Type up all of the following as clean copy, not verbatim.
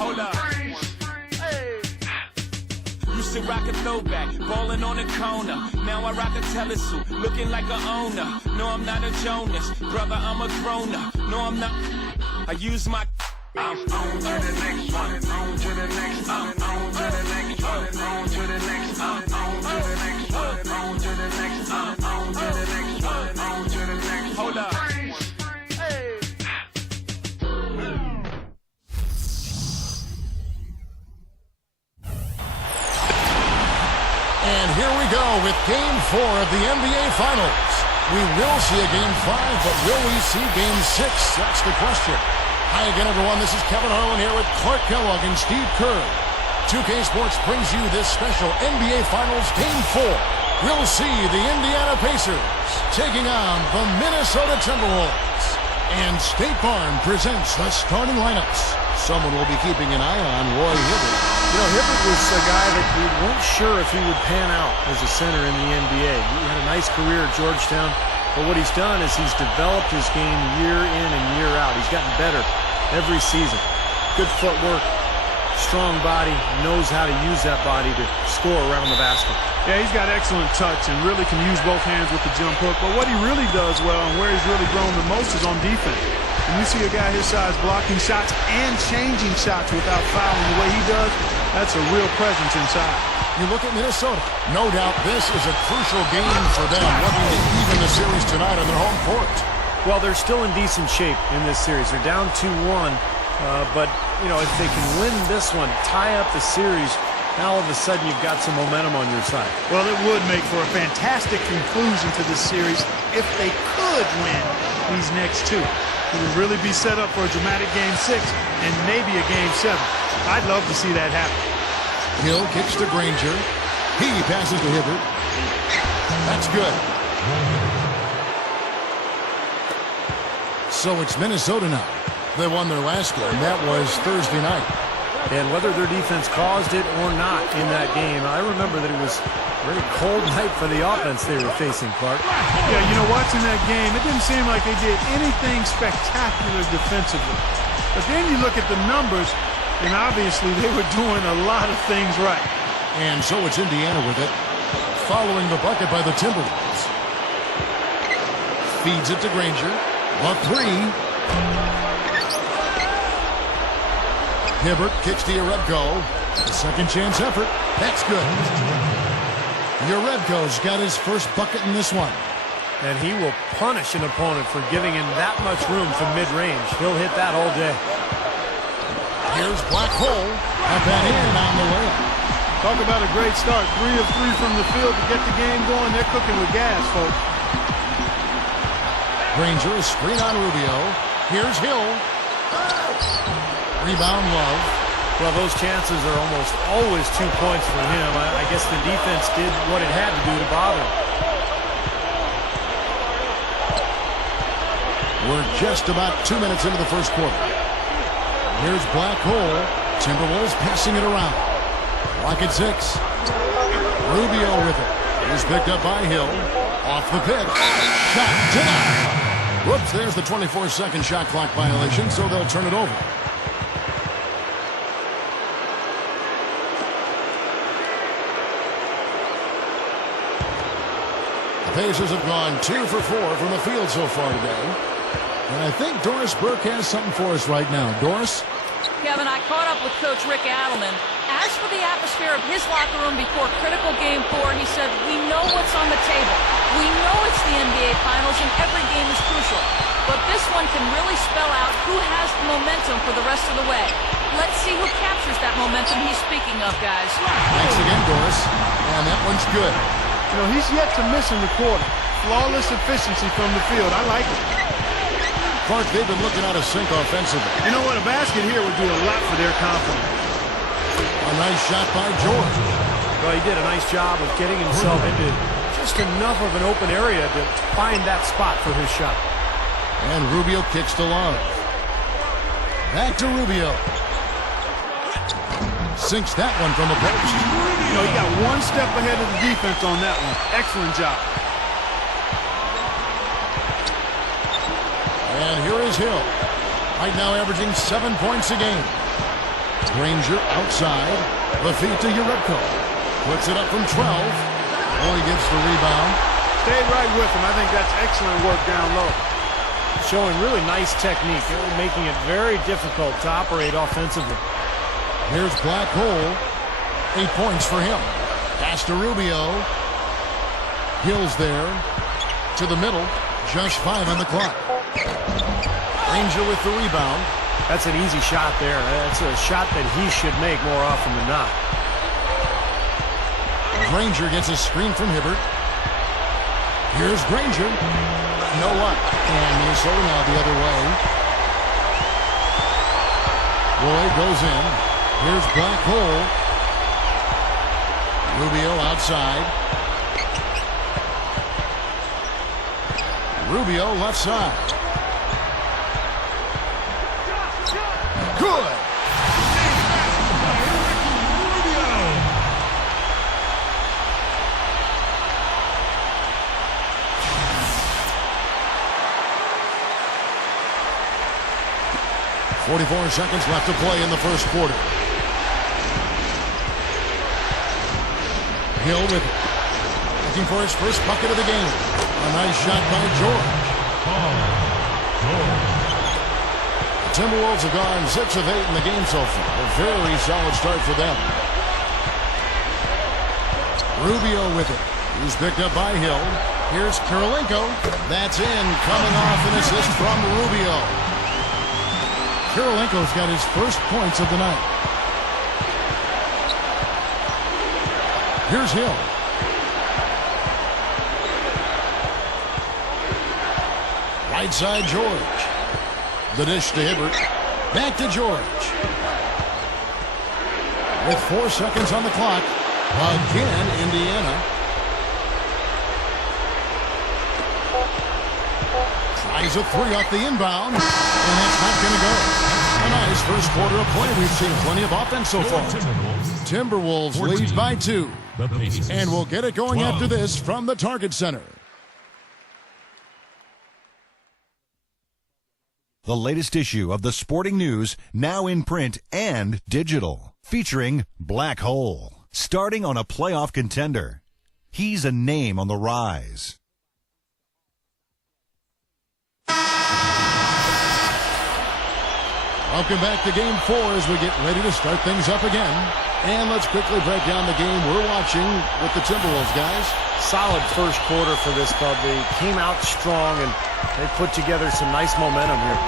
Hold up. Used to rock a throwback, ballin' on the corner. Now I rock a telesuit, looking like a owner. No, I'm not a Jonas, brother, I'm a grown-up. No, I'm not. I use my. I'm on to the next one. On to the next one. On to the next one. On to the next one. On to the next one. On to the next one. On to the next one. On to the next. Hold up. And here we go with Game 4 of the NBA Finals. We will see a Game 5, but will we see Game 6? That's the question. Hi again, everyone. This is Kevin Harlan here with Clark Kellogg and Steve Kerr. 2K Sports brings you this special NBA Finals Game 4. We'll see the Indiana Pacers taking on the Minnesota Timberwolves. And State Farm presents the starting lineups. Someone will be keeping an eye on, Roy Hibbert. You know, Hibbert was a guy that we weren't sure if he would pan out as a center in the NBA. He had a nice career at Georgetown, but what he's done is he's developed his game year in and year out. He's gotten better every season. Good footwork, strong body, knows how to use that body to score around the basket. Yeah, he's got excellent touch and really can use both hands with the jump hook. But what he really does well and where he's really grown the most is on defense. When you see a guy his size blocking shots and changing shots without fouling the way he does, that's a real presence inside. You look at Minnesota. No doubt this is a crucial game for them, looking to even the series tonight on their home court. Well, they're still in decent shape in this series. They're down 2-1, but, you know, if they can win this one, tie up the series, now all of a sudden you've got some momentum on your side. Well, it would make for a fantastic conclusion to this series if they could win these next two. It would really be set up for a dramatic Game 6 and maybe a Game 7. I'd love to see that happen. Hill kicks to Granger. He passes to Hibbert. That's good. So it's Minnesota now. They won their last game. That was Thursday night. And whether their defense caused it or not in that game, I remember that it was a very cold night for the offense they were facing, Clark. Yeah, you know, watching that game, it didn't seem like they did anything spectacular defensively. But then you look at the numbers, and obviously they were doing a lot of things right. And so it's Indiana with it, following the bucket by the Timberwolves. Feeds it to Granger. A three. Hibbert kicks to Yarebko. A second chance effort. That's good. Yarebko's got his first bucket in this one. And he will punish an opponent for giving him that much room from mid-range. He'll hit that all day. Here's Black Hole. Up and in on the layup. Talk about a great start. 3 of 3 from the field to get the game going. They're cooking with gas, folks. Granger, a screen on Rubio. Here's Hill. Rebound, Love. Well, those chances are almost always 2 points for him. I guess the defense did what it had to do to bother him. We're just about 2 minutes into the first quarter. Here's Black Hole. Timberwolves passing it around. Lock at 6. Rubio with it. He's picked up by Hill. Off the pick. Shot denied. Whoops, there's the 24-second shot clock violation, so they'll turn it over. The Pacers have gone 2 for 4 from the field so far today. And I think Doris Burke has something for us right now. Doris? Kevin, I caught up with Coach Rick Adelman. As for the atmosphere of his locker room before critical Game 4, he said, "We know what's on the table. We know it's the NBA Finals and every game is crucial. But this one can really spell out who has the momentum for the rest of the way. Let's see who captures that momentum he's speaking of, guys." Thanks again, Doris. And that one's good. You know, he's yet to miss in the quarter. Flawless efficiency from the field. I like it. Clark, they've been looking out of sync offensively. You know what? A basket here would do a lot for their confidence. A nice shot by George. Well, he did a nice job of getting himself into just enough of an open area to find that spot for his shot. And Rubio kicks to Love. Back to Rubio. Sinks that one from the post. You know, he got one step ahead of the defense on that one. Excellent job. And here is Hill. Right now averaging 7 points a game. Granger outside. The feed to Urebko. Puts it up from 12. Boy gets the rebound. Stayed right with him. I think that's excellent work down low. Showing really nice technique, making it very difficult to operate offensively. Here's Black Hole. 8 points for him. Pass to Rubio. Hill's there. To the middle. Just 5 on the clock. Granger with the rebound. That's an easy shot there. That's a shot that he should make more often than not. Granger gets a screen from Hibbert. Here's Granger. No luck. And Minnesota now the other way. Roy goes in. Here's Black Hole. Rubio outside. Rubio left side. Good. 44 seconds left to play in the first quarter. Hill with it. Looking for his first bucket of the game. A nice shot by George. The Timberwolves have gone 6 of 8 in the game so far. A very solid start for them. Rubio with it. He's picked up by Hill. Here's Kirilenko. That's in. Coming off an assist from Rubio. Kirilenko's got his first points of the night. Here's Hill. Right side, George. The dish to Hibbert. Back to George. With 4 seconds on the clock. Again, Indiana. Tries a 3 off the inbound. And that's not going to go. A nice first quarter of play. We've seen plenty of offense so far. Timberwolves lead by 2. And we'll get it going after this from the Target Center. The latest issue of the Sporting News, now in print and digital, featuring Black Hole, starting on a playoff contender. He's a name on the rise. Welcome back to Game 4 as we get ready to start things up again. And let's quickly break down the game we're watching with the Timberwolves, guys. Solid first quarter for this club. They came out strong and they put together some nice momentum here.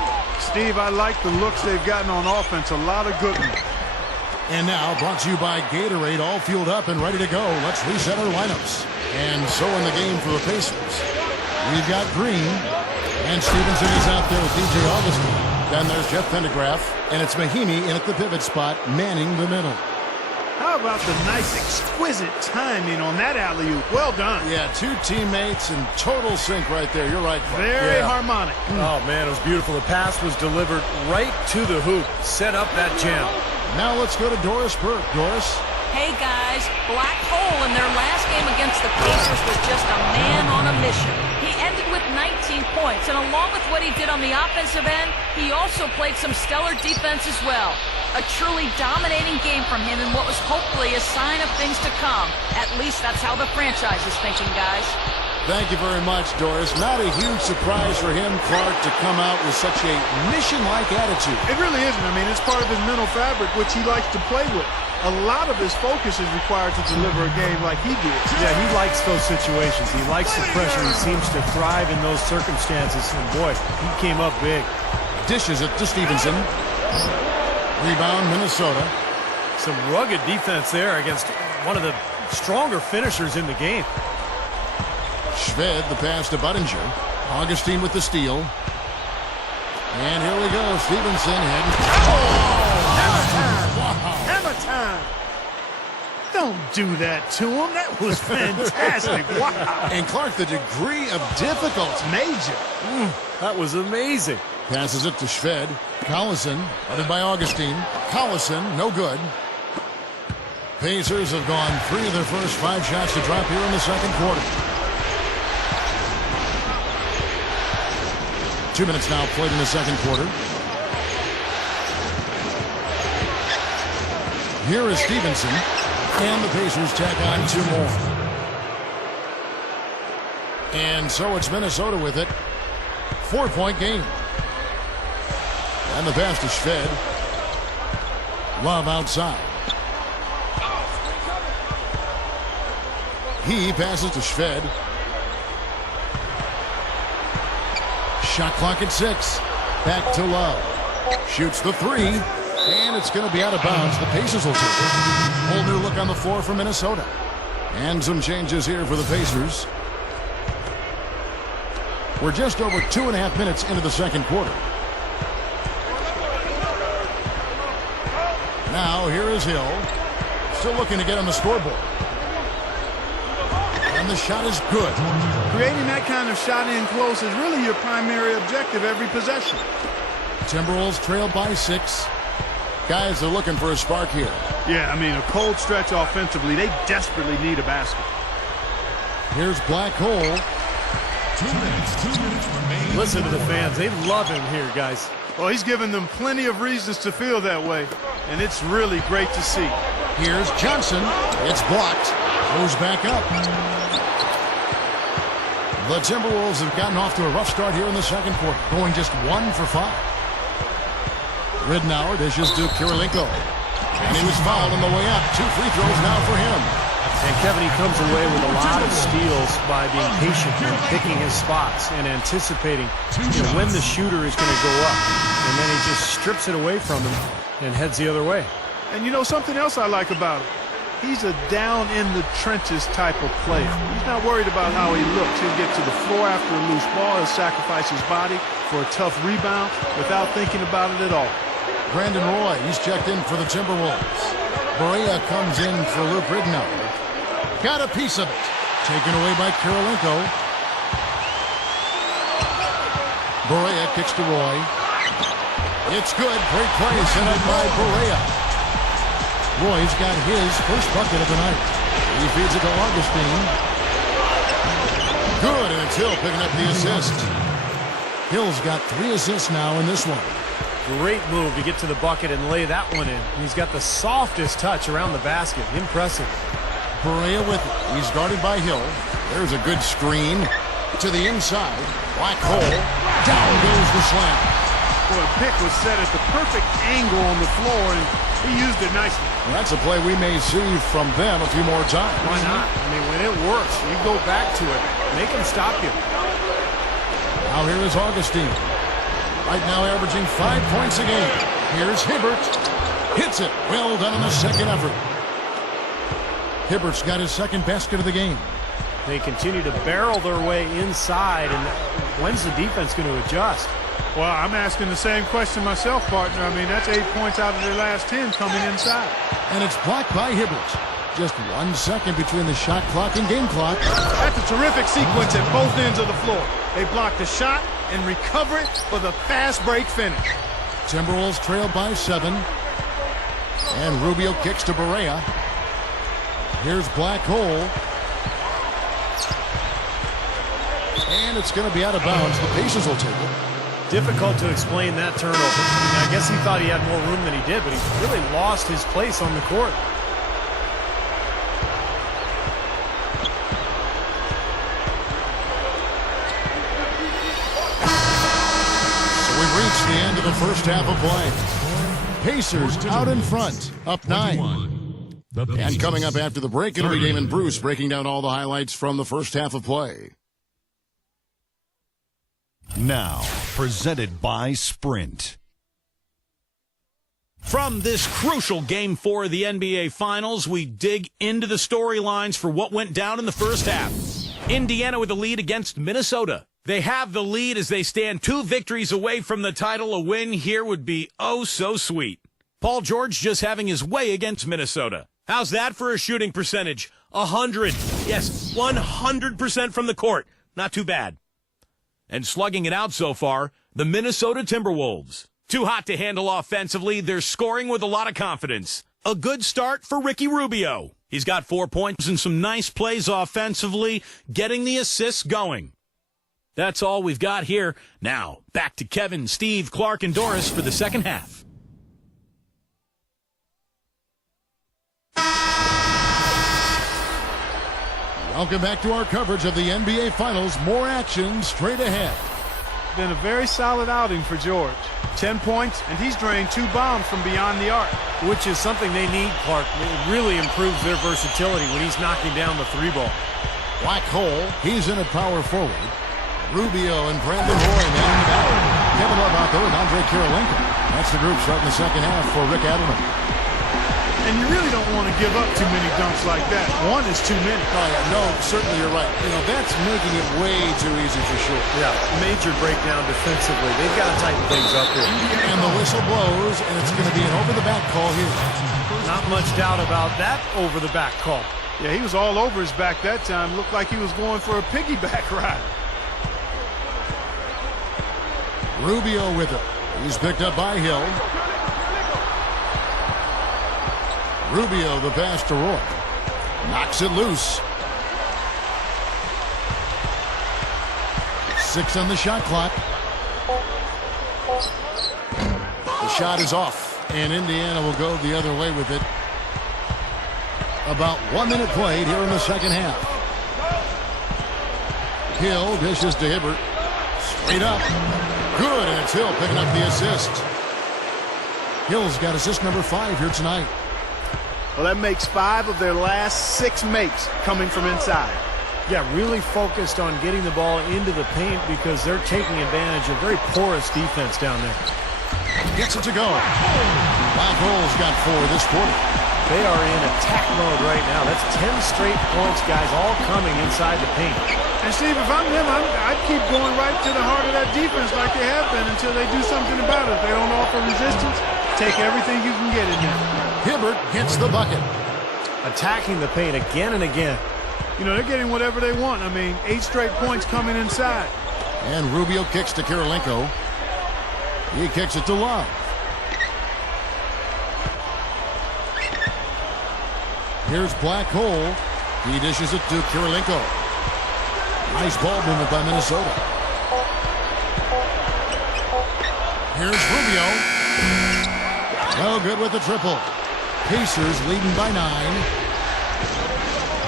Steve, I like the looks they've gotten on offense. A lot of good ones. And now, brought to you by Gatorade, all fueled up and ready to go. Let's reset our lineups. And so in the game for the Pacers, we've got Green, and Stevenson is out there with DJ Augustine. Then there's Jeff Pendergraph, and it's Mahinmi in at the pivot spot, manning the middle. How about the nice, exquisite timing on that alley-oop? Well done. Yeah, 2 teammates in total sync right there. You're right, Clark. Very harmonic. Oh, man, it was beautiful. The pass was delivered right to the hoop. Set up that jam. Now let's go to Doris Burke. Doris? Hey, guys. Black Hole in their last game against the Pacers was just a man on a mission. He ended with 19 points, and along with what he did on the offensive end, he also played some stellar defense as well. A truly dominating game from him in what was hopefully a sign of things to come. At least that's how the franchise is thinking, guys. Thank you very much, Doris. Not a huge surprise for him, Clark, to come out with such a mission-like attitude. It really isn't. I mean, it's part of his mental fabric, which he likes to play with. A lot of his focus is required to deliver a game like he did. Yeah, he likes those situations. He likes the pressure. He seems to thrive in those circumstances. And boy, he came up big. Dishes it to Stevenson. Rebound, Minnesota. Some rugged defense there against one of the stronger finishers in the game. Shved, the pass to Budinger. Augustine with the steal. And here we go. Stevenson heading. Hammer time. Don't do that to him. That was fantastic. Wow. And Clark, the degree of difficulty. Major. That was amazing. Passes it to Shved. Collison, headed by Augustine. Collison, no good. Pacers have gone 3 of their first 5 shots to drop here in the second quarter. 2 minutes now played in the second quarter. Here is Stevenson, and the Pacers tack on 2 more. And so it's Minnesota with it. 4-point game. And the pass to Shved. Love outside. He passes to Shved. Shot clock at 6. Back to Love. Shoots the 3. And it's going to be out of bounds. The Pacers will take it. Whole new look on the floor for Minnesota. And some changes here for the Pacers. We're just over 2.5 minutes into the second quarter. Now here is Hill. Still looking to get on the scoreboard. And the shot is good. Creating that kind of shot in close is really your primary objective every possession. Timberwolves trail by 6. Guys are looking for a spark here. Yeah, I mean, a cold stretch offensively. They desperately need a basket. Here's Black Hole. 2 minutes remaining. Listen to the fans. They love him here, guys. Well, he's given them plenty of reasons to feel that way, and it's really great to see. Here's Johnson. It's blocked. Goes back up. The Timberwolves have gotten off to a rough start here in the second quarter, going just 1 for 5. Ridnour dishes to Kirilenko. And he was fouled on the way up. 2 free throws now for him. And Kevin, he comes away with a lot of steals by being patient and picking his spots and anticipating when the shooter is going to go up. And then he just strips it away from him and heads the other way. And you know something else I like about him? He's a down-in-the-trenches type of player. He's not worried about how he looks. He'll get to the floor after a loose ball. He'll sacrifice his body for a tough rebound without thinking about it at all. Brandon Roy, he's checked in for the Timberwolves. Berea comes in for Luke Ridnour. Got a piece of it. Taken away by Kirilenko. Berea kicks to Roy. It's good. Great play set up by Berea. Roy's got his first bucket of the night. He feeds it to Augustine. Good, and it's Hill picking up the assist. Hill's got 3 assists now in this one. Great move to get to the bucket and lay that one in. He's got the softest touch around the basket. Impressive. Berea with it. He's guarded by Hill. There's a good screen to the inside. Black Hole. Down goes the slam. Boy, pick was set at the perfect angle on the floor, and he used it nicely. Well, that's a play we may see from them a few more times. Why not? I mean, when it works, you go back to it. Make him stop you. Now here is Augustine. Right now averaging 5 points a game. Here's Hibbert. Hits it. Well done on the second effort. Hibbert's got his second basket of the game. They continue to barrel their way inside, and when's the defense going to adjust? Well, I'm asking the same question myself, partner. I mean, that's 8 points out of their last 10 coming inside. And it's blocked by Hibbert. Just 1 second between the shot clock and game clock. That's a terrific sequence at both ends of the floor. They block the shot and recover it for the fast break finish. Timberwolves trail by 7. And Rubio kicks to Berea. Here's Black Hole. And it's going to be out of bounds. The Pacers will take it. Difficult to explain that turnover. I guess he thought he had more room than he did, but he really lost his place on the court. So we've reached the end of the first half of play. Pacers out in front, up 9. And coming up after the break, it'll be Damon Bruce breaking down all the highlights from the first half of play. Now, presented by Sprint. From this crucial Game 4 of the NBA Finals, we dig into the storylines for what went down in the first half. Indiana with the lead against Minnesota. They have the lead as they stand 2 victories away from the title. A win here would be oh so sweet. Paul George just having his way against Minnesota. How's that for a shooting percentage? 100. Yes, 100% from the court. Not too bad. And slugging it out so far, the Minnesota Timberwolves. Too hot to handle offensively, they're scoring with a lot of confidence. A good start for Ricky Rubio. He's got 4 points and some nice plays offensively, getting the assists going. That's all we've got here. Now, back to Kevin, Steve, Clark, and Doris for the second half. Welcome back to our coverage of the NBA Finals. More action straight ahead. Been a very solid outing for George. 10 points, and he's drained 2 bombs from beyond the arc. Which is something they need, Clark. It really improves their versatility when he's knocking down the 3-ball. Black hole, he's in at power forward. Rubio and Brandon Roy man in the battle. Kevin Love out there and Andre Kirilenko. That's the group starting the second half for Rick Adelman. And you really don't want to give up too many dunks like that. 1 is too many. Oh, yeah, no, certainly you're right. You know, that's making it way too easy for sure. Yeah, major breakdown defensively. They've got to tighten things up here. And the whistle blows, and it's going to be an over-the-back call here. Not much doubt about that over-the-back call. Yeah, he was all over his back that time. Looked like he was going for a piggyback ride. Rubio with it. He's picked up by Hill. Rubio the pass to Roy. Knocks it loose. 6 on the shot clock. The shot is off, and Indiana will go the other way with it. About 1 minute played here in the second half. Hill dishes to Hibbert. Straight up. Good, and it's Hill picking up the assist. Hill's got assist number 5 here tonight. Well, that makes 5 of their last 6 makes coming from inside. Yeah, really focused on getting the ball into the paint because they're taking advantage of very porous defense down there. Gets it to go. Black Hole's got 4 this quarter. They are in attack mode right now. That's 10 straight points, guys, all coming inside the paint. And, Steve, if I'm them, I'd keep going right to the heart of that defense like they have been until they do something about it. If they don't offer resistance, take everything you can get in there. Hibbert hits the bucket. Attacking the paint again and again. You know, they're getting whatever they want. I mean, 8 straight points coming inside. And Rubio kicks to Kirilenko. He kicks it to Love. Here's Black Hole. He dishes it to Kirilenko. Nice ball movement by Minnesota. Here's Rubio. No good with the triple. Pacers leading by 9.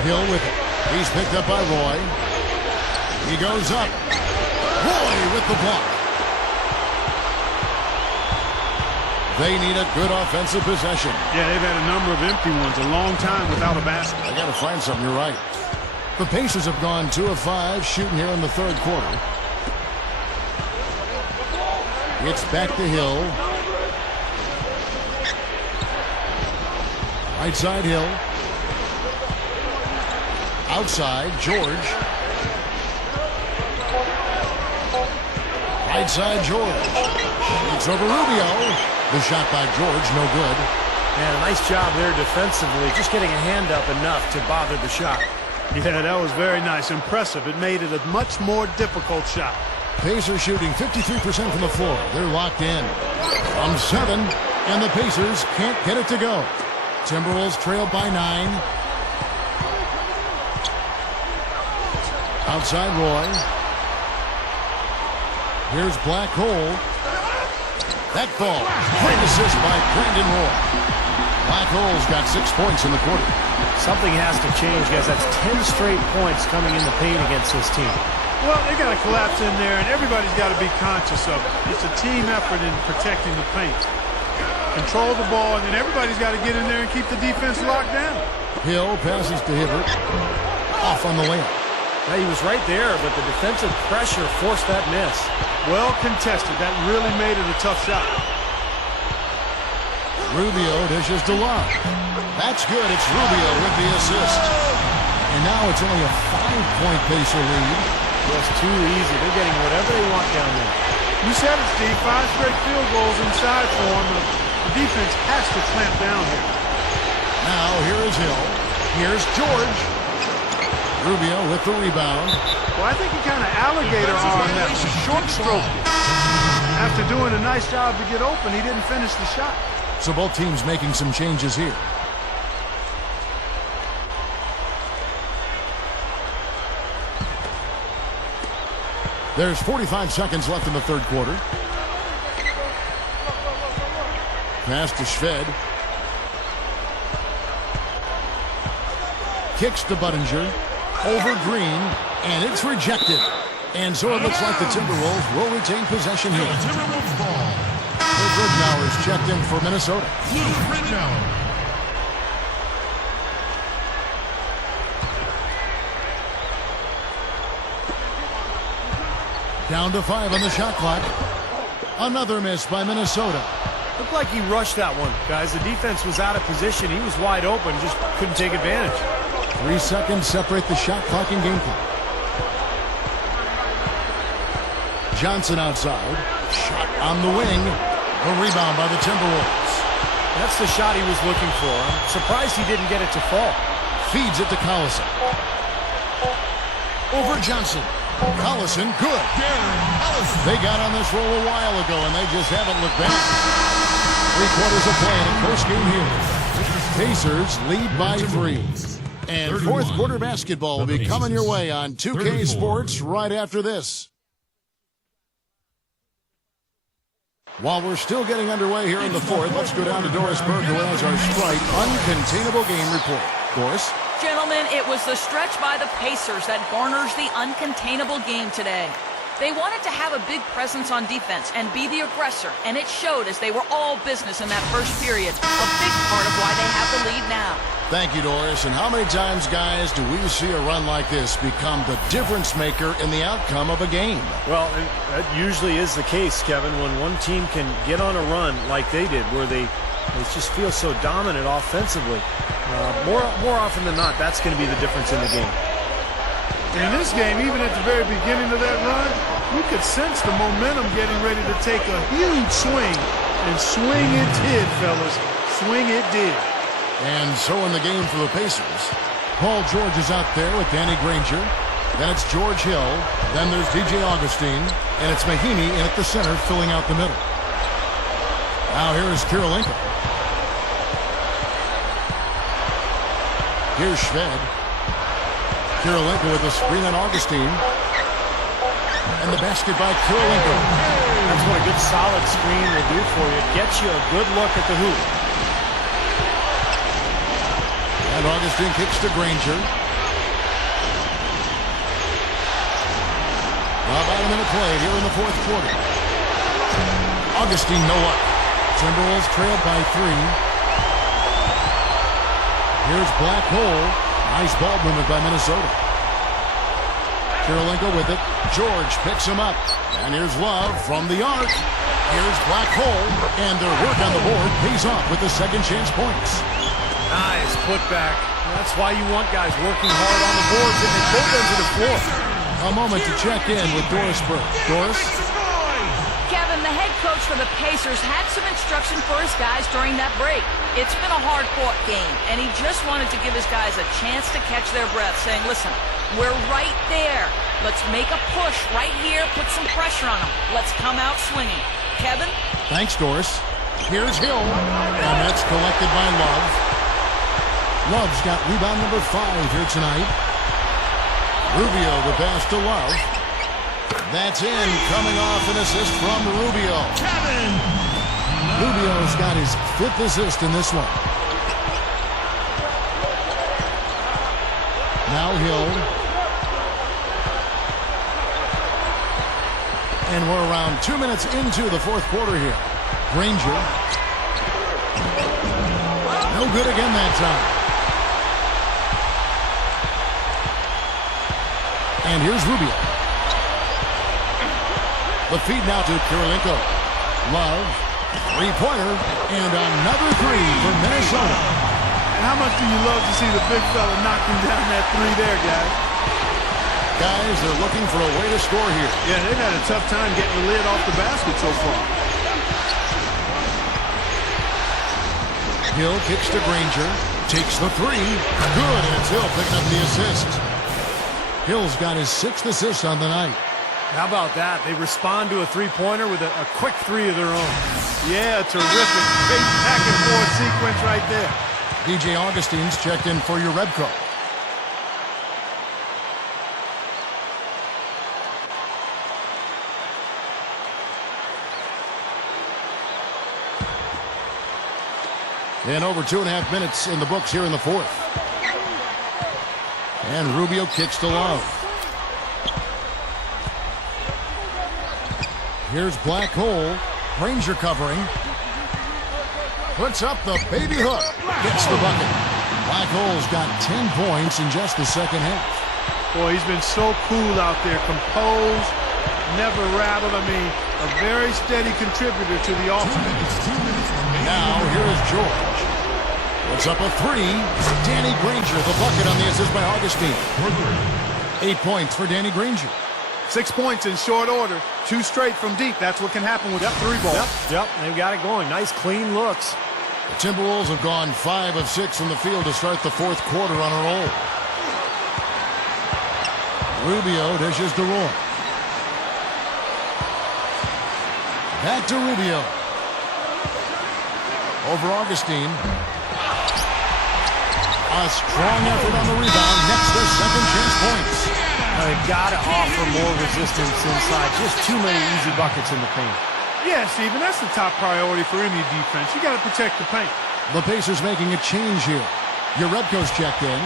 Hill with it. He's picked up by Roy. He goes up. Roy with the block. They need a good offensive possession. Yeah, they've had a number of empty ones, a long time without a basket. I got to find something, you're right. The Pacers have gone 2 of 5 shooting here in the third quarter. It's back to Hill. Right side Hill. Outside George. Right side George. It's over Rubio. The shot by George, no good. And a nice job there defensively, just getting a hand up enough to bother the shot. Yeah, that was very nice. Impressive. It made it a much more difficult shot. Pacers shooting 53% from the floor. They're locked in. From 7, and the Pacers can't get it to go. Timberwolves trail by 9. Outside Roy. Here's Black Hole. That ball. Great assist by Brandon Roy. Black Hole's got 6 points in the quarter. Something has to change, guys. That's 10 straight points coming in the paint against this team. Well, they got to collapse in there, and everybody's got to be conscious of it. It's a team effort in protecting the paint. Control the ball, and then everybody's got to get in there and keep the defense locked down. Hill passes to Hibbert. Off on the layup. Now, he was right there, but the defensive pressure forced that miss. Well contested. That really made it a tough shot. Rubio dishes to Love. That's good. It's Rubio with the assist. And now it's only a 5-point Pacer lead. Just too easy. They're getting whatever they want down there. You said it, Steve. 5 straight field goals inside for them. The defense has to clamp down here. Now here is Hill. Here's George. Rubio with the rebound. Well, I think he kind of alligator on that short stroke. After doing a nice job to get open, he didn't finish the shot. So both teams making some changes here. There's 45 seconds left in the third quarter. Pass to Shved. Kicks to Budinger. Over Green. And it's rejected. And so it looks like the Timberwolves will retain possession here. Ridnour is checked in for Minnesota. Down to 5 on the shot clock. Another miss by Minnesota. Looked like he rushed that one, guys. The defense was out of position. He was wide open, just couldn't take advantage. 3 seconds separate the shot clock and game clock. Johnson outside. Shot on the wing. A rebound by the Timberwolves. That's the shot he was looking for. I'm surprised he didn't get it to fall. Feeds it to Collison. Over Johnson. Collison, good. They got on this roll a while ago, and they just haven't looked back. 3 quarters of play in the first game here. Pacers lead by 3. And fourth quarter basketball will be coming your way on 2K Sports right after this. While we're still getting underway here in the fourth, let's go down to Doris Berg, who has our Sprite Uncontainable Game Report. Doris? Gentlemen, it was the stretch by the Pacers that garners the uncontainable game today. They wanted to have a big presence on defense and be the aggressor, and it showed as they were all business in that first period. A big part of why they have the lead now. Thank you, Doris. And how many times, guys, do we see a run like this become the difference maker in the outcome of a game? Well, that usually is the case, Kevin, when one team can get on a run like they did, where they just feel so dominant offensively. More often than not, that's going to be the difference in the game. In this game, even at the very beginning of that run, you could sense the momentum getting ready to take a huge swing. And swing it did, fellas. Swing it did. And so in the game for the Pacers, Paul George is out there with Danny Granger. Then it's George Hill. Then there's DJ Augustine. And it's Mahinmi in at the center filling out the middle. Now here is Kirilenko. Here's Shved. Kirilenko with a screen on Augustine. And the basket by Kirilenko. That's what a good solid screen will do for you. Gets you a good look at the hoop. And Augustine kicks to Granger. About a minute played here in the fourth quarter. Augustine no up. Timberwolves trailed by 3. Here's Black Hole. Nice ball movement by Minnesota. Kirilenko with it. George picks him up. And here's Love from the arc. Here's Black Hole. And their work on the board pays off with the second chance points. Nice putback. That's why you want guys working hard on the boards and they both ends of the floor. A moment to check in with Doris Burke. Doris? Kevin, the head coach for the Pacers had some instruction for his guys during that break. It's been a hard-fought game, and he just wanted to give his guys a chance to catch their breath, saying, listen, we're right there. Let's make a push right here, put some pressure on them. Let's come out swinging. Kevin? Thanks, Doris. Here's Hill, and that's collected by Love. Love's got rebound number 5 here tonight. Rubio, the pass to Love. That's in, coming off an assist from Rubio. Rubio's got his 5th assist in this one. Now Hill. And we're around 2 minutes into the fourth quarter here. Granger. No good again that time. And here's Rubio. The feed now to Kirilenko. Love. Three-pointer. And another 3 for Minnesota. And how much do you love to see the big fella knocking down that 3 there, guys? Guys, they're looking for a way to score here. Yeah, they've had a tough time getting the lid off the basket so far. Hill kicks to Granger. Takes the 3. Good, and it's Hill picking up the assist. Hill's got his 6th assist on the night. How about that? They respond to a three-pointer with a quick 3 of their own. Yeah, terrific. Great back-and-forth sequence right there. DJ Augustine's checked in for your Rebco. And over 2.5 minutes in the books here in the fourth. And Rubio kicks to Love. Here's Black Hole. Granger covering. Puts up the baby hook. Gets the bucket. Black Hole's got 10 points in just the second half. Boy, he's been so cool out there. Composed, never rattled. I mean, a very steady contributor to the offense. Now, here is George. Puts up a three. Danny Granger, the bucket on the assist by Augustine. 8 points for Danny Granger. 6 points in short order. 2 straight from deep. That's what can happen with that 3-ball. Yep, they've got it going. Nice, clean looks. The Timberwolves have gone 5 of 6 in the field to start the fourth quarter on a roll. Rubio dishes to Roy. Back to Rubio. Over Augustine. A strong effort on the rebound. Next to second chance points. They got to offer more resistance inside. Just too many easy buckets in the paint. Yeah, Steven, that's the top priority for any defense. You got to protect the paint. The Pacers making a change here. Urebko's checked in.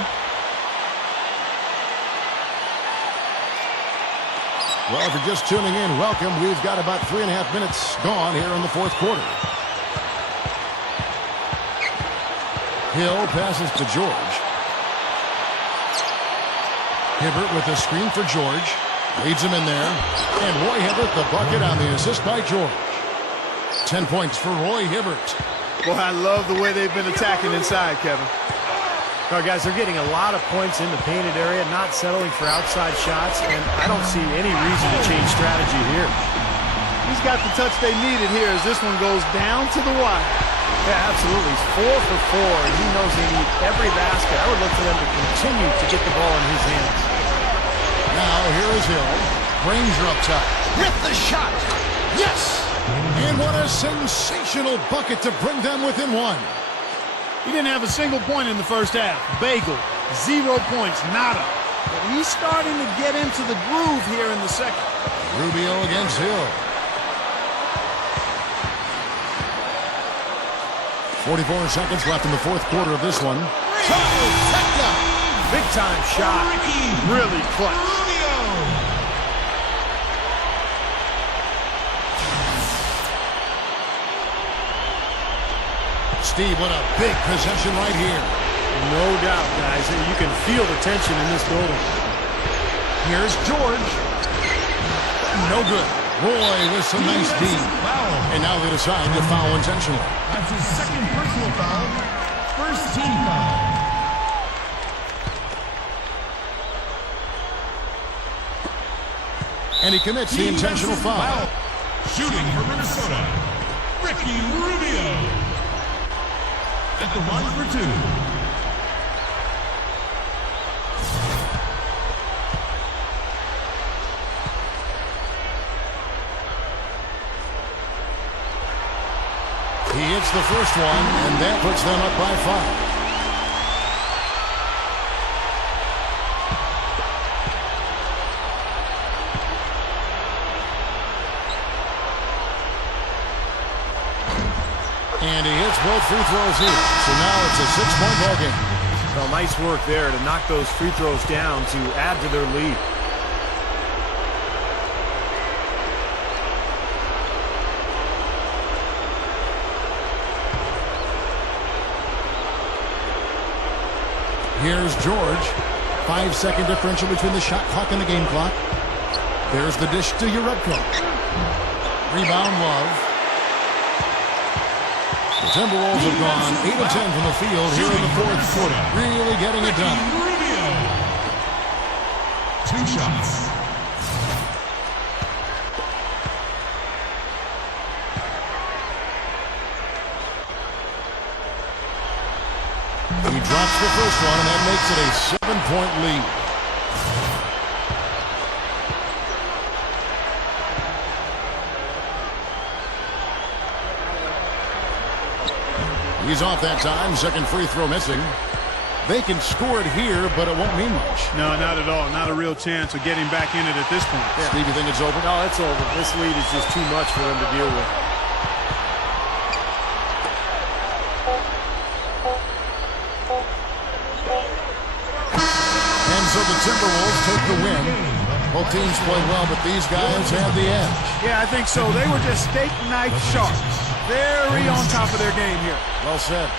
Well, if you're just tuning in, welcome. We've got about 3.5 minutes gone here in the fourth quarter. Hill passes to George. Hibbert with a screen for George. Leads him in there. And Roy Hibbert, the bucket on the assist by George. 10 points for Roy Hibbert. Boy, I love the way they've been attacking inside, Kevin. All right, guys, they're getting a lot of points in the painted area, not settling for outside shots, and I don't see any reason to change strategy here. He's got the touch they needed here as this one goes down to the wire. Yeah, absolutely. He's 4 for 4, and he knows they need every basket. I would look for them to continue to get the ball in his hands. Now here is Hill. Granger up top. With the shot. Yes! And what a sensational bucket to bring them within one. He didn't have a single point in the first half. Bagel, 0 points, nada. But he's starting to get into the groove here in the second. Rubio against Hill. 44 seconds left in the fourth quarter of this one. Big time shot. Really clutch. Steve, what a big possession right here. No doubt, guys. You can feel the tension in this building. Here's George. No good. Roy with some nice D. And now they decide to foul intentionally. That's his second personal foul. First team foul. And he commits the intentional foul. Shooting for Minnesota, Ricky Rubio. At the line for 2. He hits the first one, and that puts them up by 5. And he hits both free throws here. So now it's a 6-point ball game. Well, nice work there to knock those free throws down to add to their lead. Here's George. 5-second differential between the shot clock and the game clock. There's the dish to Urebko. Rebound, Love. The Timberwolves have gone 8 of 10 from the field here in the fourth quarter. Really getting it done. Rubio. 2 shots. He drops the first one, and that makes it a 7-point lead. He's off that time. Second free throw missing. They can score it here, but it won't mean much. No, not at all. Not a real chance of getting back in it at this point. Yeah. Steve, you think it's over? No, it's over. This lead is just too much for them to deal with. Timberwolves take the win. Both teams played well, but these guys had the edge. Yeah, I think so. They were just steak knife sharp. Very on top of their game here. Well said.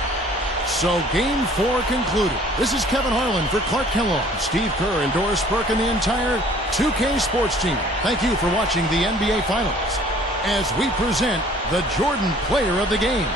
So Game 4 concluded. This is Kevin Harlan for Clark Kellogg, Steve Kerr, and Doris Burke, and the entire 2K Sports team. Thank you for watching the NBA Finals as we present the Jordan Player of the Game.